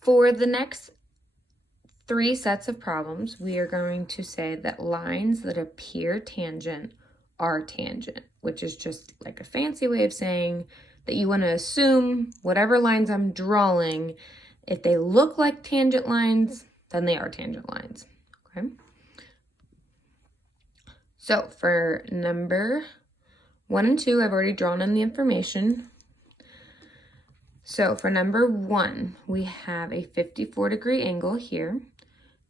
For the next 3 sets of problems, we are going to say that lines that appear tangent are tangent, which is just like a fancy way of saying that you want to assume whatever lines I'm drawing, if they look like tangent lines, then they are tangent lines, okay? So for number 1 and 2, I've already drawn in the information. So for number 1, we have a 54-degree angle here,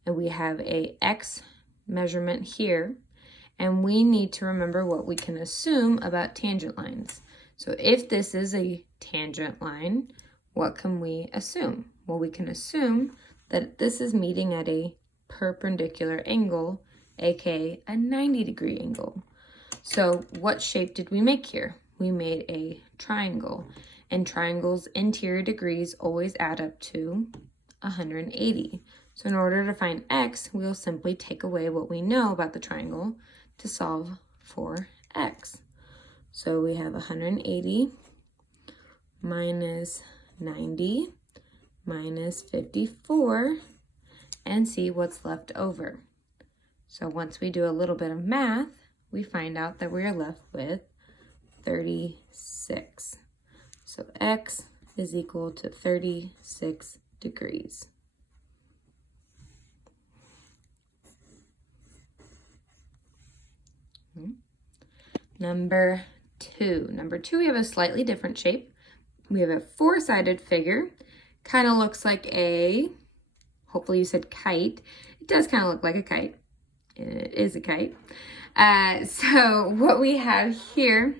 and we have a X measurement here, and we need to remember what we can assume about tangent lines. So if this is a tangent line, what can we assume? Well, we can assume that this is meeting at a perpendicular angle, aka a 90-degree angle. So what shape did we make here? We made a triangle, and triangles' interior degrees always add up to 180. So in order to find x, we'll simply take away what we know about the triangle to solve for x. So we have 180 minus 90 minus 54, and see what's left over. So once we do a little bit of math, we find out that we are left with 36. So x is equal to 36 degrees. Number 2, we have a slightly different shape. We have a 4-sided figure. Kind of looks like a, hopefully you said kite. It does kind of look like a kite. It is a kite. So what we have here,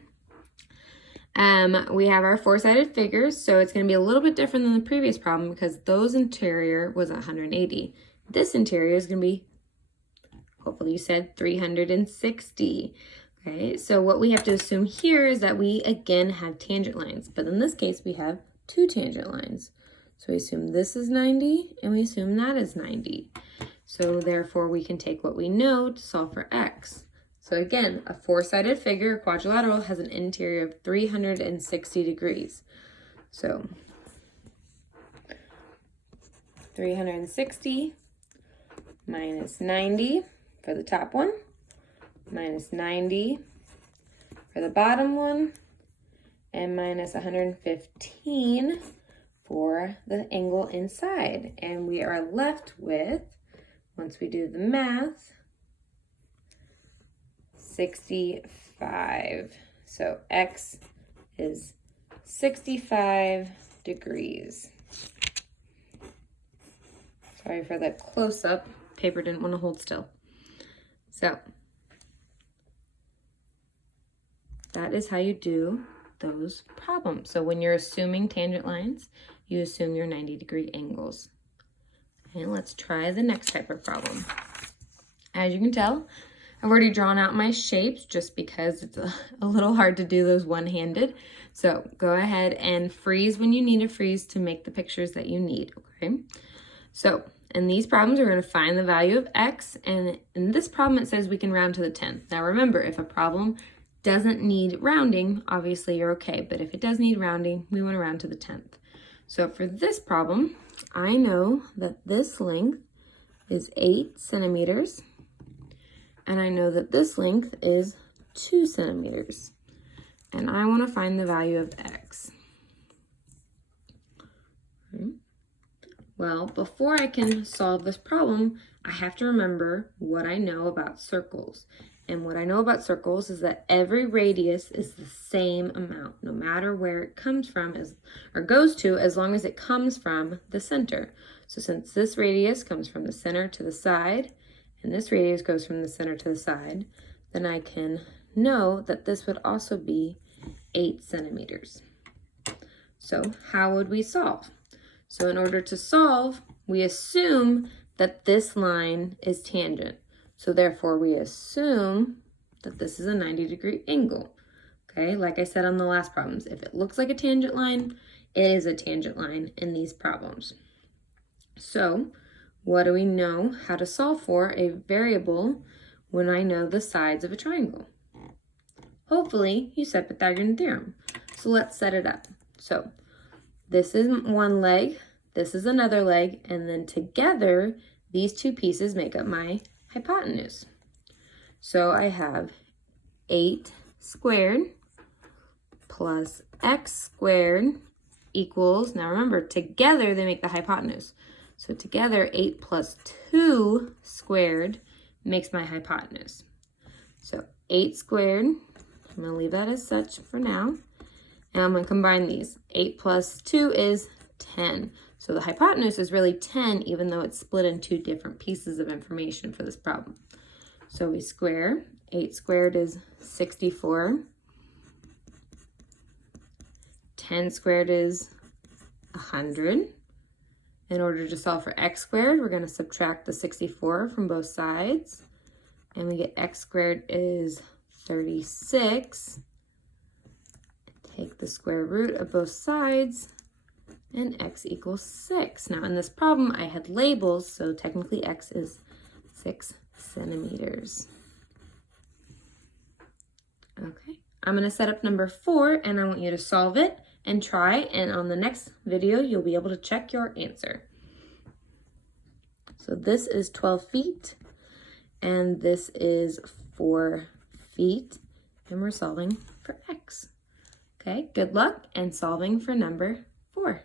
we have our 4-sided figures. So it's going to be a little bit different than the previous problem because those interior was 180. This interior is going to be, hopefully you said 360. Okay, so what we have to assume here is that we again have tangent lines, but in this case we have 2 tangent lines. So we assume this is 90 and we assume that is 90. So therefore we can take what we know to solve for x. So again, a 4-sided figure, quadrilateral, has an interior of 360 degrees. So 360 minus 90 for the top one, minus 90 for the bottom one, and minus 115 for the angle inside. And we are left with, once we do the math, 65. So x is 65 degrees. Sorry for the close-up. Paper didn't want to hold still. So that is how you do those problems. So when you're assuming tangent lines, you assume your 90-degree angles. And let's try the next type of problem. As you can tell, I've already drawn out my shapes just because it's a little hard to do those one-handed. So go ahead and freeze when you need to freeze to make the pictures that you need, okay? So in these problems, we're going to find the value of x, and in this problem, it says we can round to the 10th. Now remember, if a problem doesn't need rounding, obviously you're okay, but if it does need rounding, we want to round to the 10th. So for this problem, I know that this length is 8 centimeters, and I know that this length is 2 centimeters, and I want to find the value of x. Well, before I can solve this problem, I have to remember what I know about circles. And what I know about circles is that every radius is the same amount, no matter where it comes from or goes to, as long as it comes from the center. So since this radius comes from the center to the side, and this radius goes from the center to the side, then I can know that this would also be 8 centimeters. So how would we solve? So in order to solve, we assume that this line is tangent. So therefore, we assume that this is a 90-degree angle. Okay, like I said on the last problems, if it looks like a tangent line, it is a tangent line in these problems. So what do we know how to solve for a variable when I know the sides of a triangle? Hopefully, you said Pythagorean theorem. So let's set it up. So this is one leg, this is another leg, and then together, these two pieces make up my hypotenuse. So I have 8 squared plus x squared equals, now remember, together they make the hypotenuse. So together, 8 plus 2 squared makes my hypotenuse. So 8 squared, I'm going to leave that as such for now. And I'm going to combine these. 8 plus 2 is 10. So the hypotenuse is really 10, even though it's split in 2 different pieces of information for this problem. So we square. 8 squared is 64. 10 squared is 100. In order to solve for x squared, we're going to subtract the 64 from both sides. And we get x squared is 36. Take the square root of both sides, and x equals 6. Now in this problem, I had labels, so technically x is 6 centimeters. Okay, I'm going to set up number 4, and I want you to solve it and try, and on the next video, you'll be able to check your answer. So this is 12 feet, and this is 4 feet, and we're solving for x. Okay, good luck and solving for number 4.